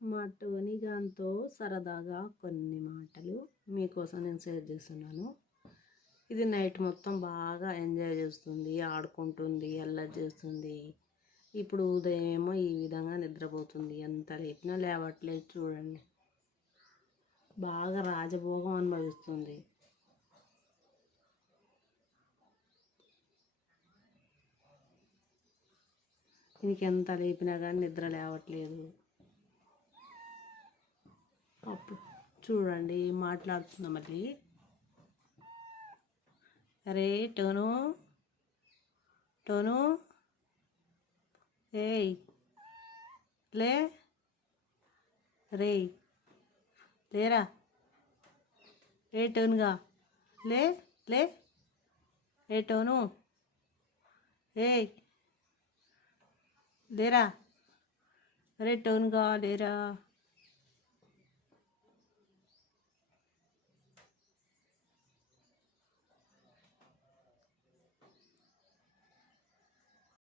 మా టోనీగాన్తో సరదాగా కొన్ని మాటలు మీకోసం నేను షేర్ చేస్తున్నాను. ఇది నైట్ మొత్తం బాగా ఎంజాయ్ చేస్తుంది ఆడుకుంటుంది అల్లరి చేస్తుంది. ఇప్పుడు ఉదయం ఏమో ఈ విధంగా నిద్రపోతుంది. ఎంత లేపినా లేవట్లేదు చూడండి. బాగా రాజభోగం అనుభవిస్తుంది. దీనికి ఎంత లేపినా కానీ నిద్ర లేవట్లేదు. అప్పుడు చూడండి మాట్లాడుతుందా మళ్ళీ. అరే టోను. టోను. ఏయ్. లే. రే లేరా? ఏ టోనుగా? లే లే. ఏ టోను. ఏయ్. లేరా? అరే టోన్గా లేరా?